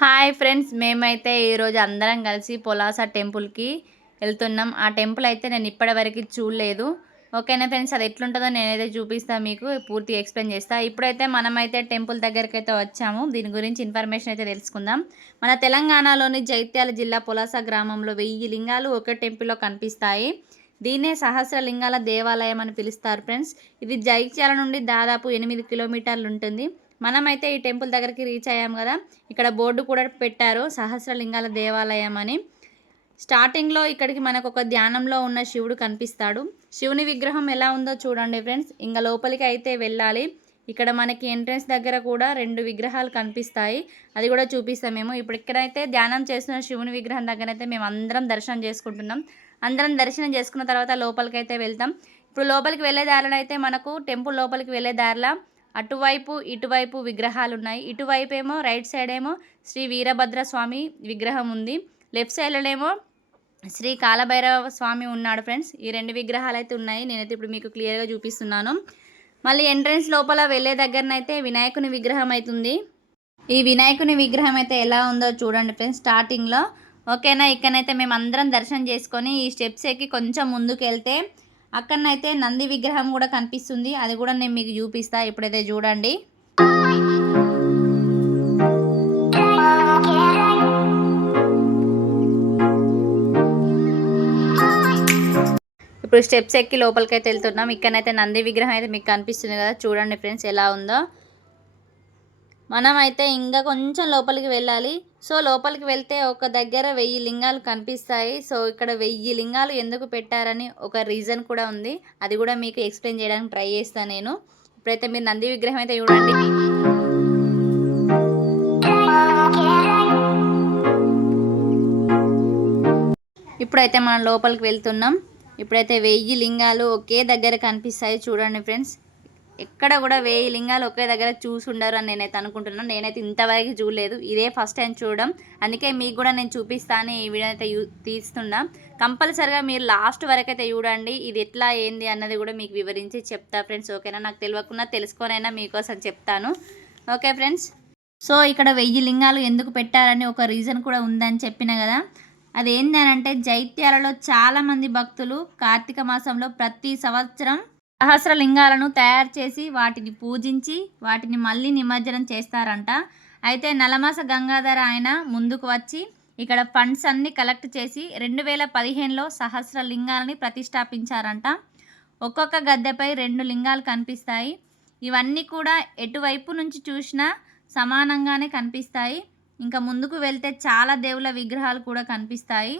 Hi friends, మేమైతే ఈరోజు అందరం కలిసి పొలాస టెంపుల్కి వెళ్తున్నాం. ఆ టెంపుల్ అయితే నేను ఇప్పటివరకు చూడలేదు. ఓకేనా ఫ్రెండ్స్, అది ఎట్లుంటుందో నేనైతే చూపిస్తాను, మీకు పూర్తిగా ఎక్స్ప్లెయిన్ చేస్తాను. ఇప్పుడైతే మనమైతే టెంపుల్ దగ్గరికి అయితే వచ్చాము. దీని గురించి ఇన్ఫర్మేషన్ అయితే తెలుసుకుందాం. మన తెలంగాణలోని జైత్యాల జిల్లా పొలాస గ్రామంలో 1000 లింగాలు ఒకే టెంపుల్లో కనిపిస్తాయి. దీన్నే సహస్ర లింగాల దేవాలయం అని పిలుస్తారు ఫ్రెండ్స్. ఇది జైత్యాల నుండి దాదాపు 8 కిలోమీటర్లు ఉంటుంది. మనమైతే ఈ టెంపుల్ దగ్గరికి రీచ్ అయ్యాం కదా. ఇక్కడ బోర్డు కూడా పెట్టారు, సహస్రలింగాల దేవాలయం అని. స్టార్టింగ్లో ఇక్కడికి మనకు ఒక ధ్యానంలో ఉన్న శివుడు కనిపిస్తాడు. శివుని విగ్రహం ఎలా ఉందో చూడండి ఫ్రెండ్స్. ఇంకా లోపలికి అయితే వెళ్ళాలి. ఇక్కడ మనకి ఎంట్రన్స్ దగ్గర కూడా 2 విగ్రహాలు కనిపిస్తాయి, అది కూడా చూపిస్తాం మేము. ఇప్పుడు ఇక్కడైతే ధ్యానం చేస్తున్న శివుని విగ్రహం దగ్గర అయితే మేము అందరం దర్శనం చేసుకుంటున్నాం. అందరం దర్శనం చేసుకున్న తర్వాత లోపలికి అయితే వెళ్తాం. ఇప్పుడు లోపలికి వెళ్ళే దారిలో అయితే మనకు టెంపుల్ లోపలికి వెళ్ళే దారిలో అటువైపు ఇటువైపు విగ్రహాలు ఉన్నాయి. ఇటువైపు ఏమో రైట్ సైడ్ ఏమో శ్రీ వీరభద్ర స్వామి విగ్రహం ఉంది. లెఫ్ట్ సైడ్లోనేమో శ్రీ కాలభైరవ స్వామి ఉన్నాడు ఫ్రెండ్స్. ఈ 2 విగ్రహాలు అయితే ఉన్నాయి. నేనైతే ఇప్పుడు మీకు క్లియర్గా చూపిస్తున్నాను. మళ్ళీ ఎంట్రన్స్ లోపల వెళ్ళే దగ్గరనైతే వినాయకుని విగ్రహం అవుతుంది. ఈ వినాయకుని విగ్రహం అయితే ఎలా ఉందో చూడండి ఫ్రెండ్స్ స్టార్టింగ్లో. ఓకేనా, ఇక్కడనైతే మేము అందరం దర్శనం చేసుకొని ఈ స్టెప్స్ ఎక్కి కొంచెం ముందుకు వెళ్తే అక్కడనైతే నంది విగ్రహం కూడా కనిపిస్తుంది. అది కూడా నేను మీకు చూపిస్తా. ఇప్పుడైతే చూడండి. ఇప్పుడు స్టెప్స్ ఎక్కి లోపలికైతే వెళ్తున్నాం. ఇక్కడనైతే నంది విగ్రహం అయితే మీకు కనిపిస్తుంది కదా, చూడండి ఫ్రెండ్స్ ఎలా ఉందో. మనమైతే ఇంకా కొంచెం లోపలికి వెళ్ళాలి. సో లోపలికి వెళ్తే ఒక దగ్గర 1000 లింగాలు కనిపిస్తాయి. సో ఇక్కడ 1000 లింగాలు ఎందుకు పెట్టారని ఒక రీజన్ కూడా ఉంది. అది కూడా మీకు ఎక్స్ప్లెయిన్ చేయడానికి ట్రై చేస్తాను నేను. ఇప్పుడైతే మీరు నంది విగ్రహం అయితే చూడండి. ఇప్పుడైతే మనం లోపలికి వెళ్తున్నాం. ఇప్పుడైతే 1000 లింగాలు ఒకే దగ్గర కనిపిస్తాయి, చూడండి ఫ్రెండ్స్. ఎక్కడ కూడా 1000 లింగాలు ఒకే దగ్గర చూసి ఉండరు అని నేనైతే అనుకుంటున్నాను. నేనైతే ఇంతవరకు చూడలేదు, ఇదే ఫస్ట్ టైం చూడడం. అందుకే మీకు కూడా నేను చూపిస్తాను ఈ వీడియో అయితే తీస్తున్నా. కంపల్సరిగా మీరు లాస్ట్ వరకు అయితే చూడండి. ఇది ఎట్లా ఏంది అన్నది కూడా మీకు వివరించి చెప్తా ఫ్రెండ్స్. ఓకేనా, నాకు తెలియకుండా తెలుసుకోనైనా మీకోసం చెప్తాను. Okay friends. సో ఇక్కడ 1000 లింగాలు ఎందుకు పెట్టారని ఒక రీజన్ కూడా ఉందని చెప్పిన కదా. అదేంటంటే జైత్యాలలో చాలామంది భక్తులు కార్తీక మాసంలో ప్రతి సంవత్సరం సహస్రలింగాలను తయారు చేసి వాటిని పూజించి వాటిని మళ్ళీ నిమజ్జనం చేస్తారంట. అయితే నలమాస గంగాధర ఆయన ముందుకు వచ్చి ఇక్కడ ఫండ్స్ అన్నీ కలెక్ట్ చేసి 2015లో సహస్రలింగాలని ప్రతిష్టాపించారంట. ఒక్కొక్క గద్దెపై 2 లింగాలు కనిపిస్తాయి. ఇవన్నీ కూడా ఎటువైపు నుంచి చూసినా సమానంగానే కనిపిస్తాయి. ఇంకా ముందుకు వెళ్తే చాలా దేవుళ్ళ విగ్రహాలు కూడా కనిపిస్తాయి.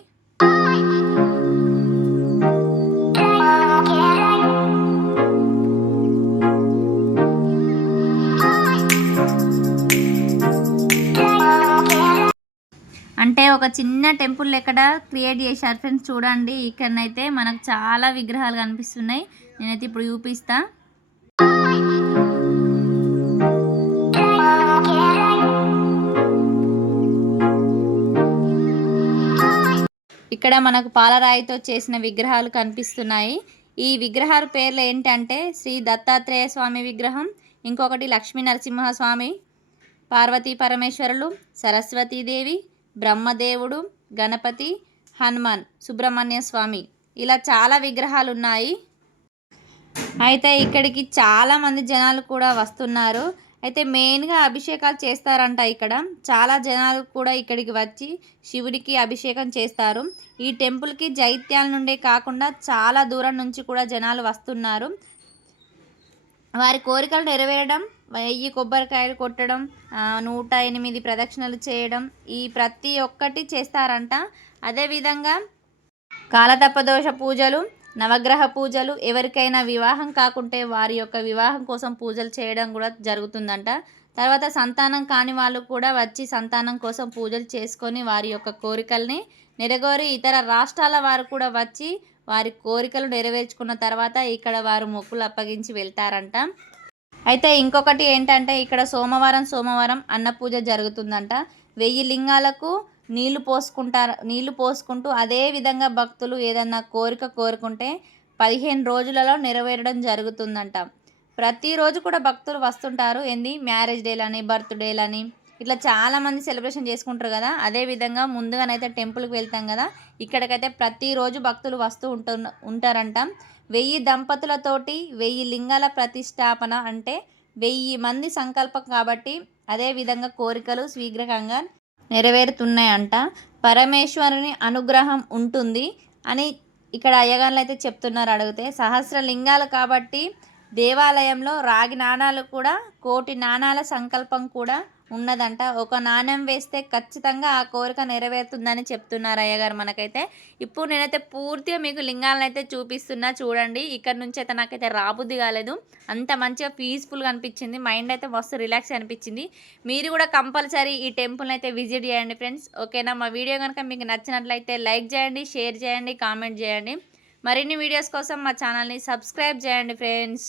అంటే ఒక చిన్న టెంపుల్ ఎక్కడ క్రియేట్ చేశారు ఫ్రెండ్స్. చూడండి, ఇక్కడనైతే మనకు చాలా విగ్రహాలు కనిపిస్తున్నాయి. నేనైతే ఇప్పుడు చూపిస్తా. ఇక్కడ మనకు పాలరాయితో చేసిన విగ్రహాలు కనిపిస్తున్నాయి. ఈ విగ్రహాల పేర్లు ఏంటంటే శ్రీ దత్తాత్రేయ స్వామి విగ్రహం, ఇంకొకటి లక్ష్మీ నరసింహస్వామి, పార్వతీ పరమేశ్వరులు, సరస్వతీదేవి, బ్రహ్మదేవుడు, గణపతి, హనుమాన్, సుబ్రహ్మణ్య స్వామి, ఇలా చాలా విగ్రహాలు ఉన్నాయి. అయితే ఇక్కడికి చాలామంది జనాలు కూడా వస్తున్నారు. అయితే మెయిన్గా అభిషేకాలు చేస్తారంట. ఇక్కడ చాలా జనాలు కూడా ఇక్కడికి వచ్చి శివుడికి అభిషేకం చేస్తారు. ఈ టెంపుల్కి జైత్యాల నుండే కాకుండా చాలా దూరం నుంచి కూడా జనాలు వస్తున్నారు. వారి కోరికలు నెరవేరడం, 1000 కొబ్బరికాయలు కొట్టడం, 108 ప్రదక్షిణలు చేయడం, ఈ ప్రతి ఒక్కటి చేస్తారంట. అదేవిధంగా కాలతప్పదోష పూజలు, నవగ్రహ పూజలు, ఎవరికైనా వివాహం కాకుంటే వారి యొక్క వివాహం కోసం పూజలు చేయడం కూడా జరుగుతుందంట. తర్వాత సంతానం కాని వాళ్ళు కూడా వచ్చి సంతానం కోసం పూజలు చేసుకొని వారి యొక్క కోరికల్ని నెరవేరి ఇతర రాష్ట్రాల వారు కూడా వచ్చి వారి కోరికలు నెరవేర్చుకున్న తర్వాత ఇక్కడ వారు మొక్కులు అప్పగించి వెళ్తారంట. అయితే ఇంకొకటి ఏంటంటే ఇక్కడ సోమవారం అన్న పూజ జరుగుతుందంట. 1000 లింగాలకు నీళ్లు పోసుకుంటూ అదే విధంగా భక్తులు ఏదన్నా కోరుకుంటే 15 రోజులలో నెరవేరడం జరుగుతుందంట. ప్రతిరోజు కూడా భక్తులు వస్తుంటారు. మ్యారేజ్ డేలని, బర్త్డేలని, ఇట్లా చాలామంది సెలబ్రేషన్ చేసుకుంటారు కదా, అదేవిధంగా ముందుగానైతే టెంపుల్కి వెళ్తాం కదా, ఇక్కడికైతే ప్రతిరోజు భక్తులు వస్తూ ఉంటారంట. 1000 దంపతులతోటి 1000 లింగాల ప్రతిష్టాపన అంటే 1000 మంది సంకల్పం కాబట్టి అదేవిధంగా కోరికలు శీఘ్రంగా నెరవేరుతున్నాయంట. పరమేశ్వరుని అనుగ్రహం ఉంటుంది అని ఇక్కడ అయ్యగారులు అయితే చెప్తున్నారు. అడిగితే సహస్ర లింగాలు కాబట్టి దేవాలయంలో రాగి నాణాలు కూడా 1,00,00,000 నాణాల సంకల్పం కూడా ఉన్నదంట. ఒక నాణ్యం వేస్తే ఖచ్చితంగా ఆ కోరిక నెరవేరుతుందని చెప్తున్నారు అయ్యగారు మనకైతే. ఇప్పుడు నేనైతే పూర్తిగా మీకు లింగాలను అయితే చూపిస్తున్నా చూడండి. ఇక్కడ నుంచి అయితే నాకైతే రాబుద్ది కాలేదు, అంత మంచిగా పీస్ఫుల్గా అనిపించింది, మైండ్ అయితే మస్తు రిలాక్స్ అనిపించింది. మీరు కూడా కంపల్సరీ ఈ టెంపుల్ని అయితే విజిట్ చేయండి ఫ్రెండ్స్. ఓకేనా? మా వీడియో కనుక మీకు నచ్చినట్లయితే లైక్ చేయండి, షేర్ చేయండి, కామెంట్ చేయండి. మరిన్ని వీడియోస్ కోసం మా ఛానల్ని సబ్స్క్రైబ్ చేయండి ఫ్రెండ్స్.